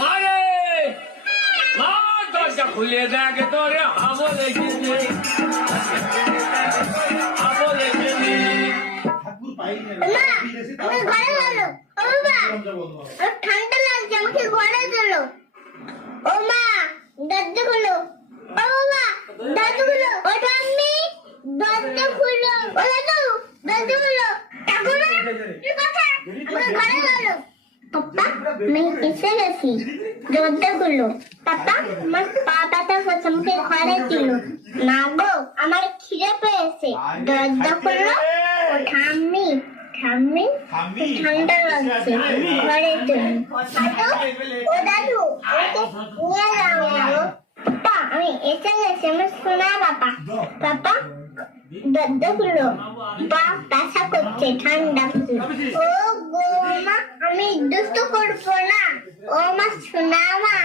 মারে মা দরজা খুলে দেখ তোরে হাবো লেগেছে হাবো লেগেছে মা আমি ঘরে গেলো ও বাবা আমার ঠান্ডা লাগছে আমাকে ঘরে গেলো ও মা দরজা খুলো ও বাবা দরজা খুলো ও ঠাম্মি দরজা খুলো ও দাদু দরজা খুলো ঠাকুর কি কথা আমাকে ঘরে গেলো পাপা আমি এসে গেছি দরজা খুলো পাপা আমার পা ব্যথা করছে আমাকে ঘরে দিল না গো আমার খিদে পেয়েছে দরজা খুলো ও ঠাম্মি ঠাম্মি ঠান্ডা লাগছে ঘরে চলুন ও দাদু ওকে নিয়ে যাও গো পাপা আমি এসে গেছি আমার সোনা পাপা পাপা দরজা খুলো পা ব্যথা করছে ঠান্ডা ও গো মা আমি দুষ্ট করবো না ও মা সোনা মা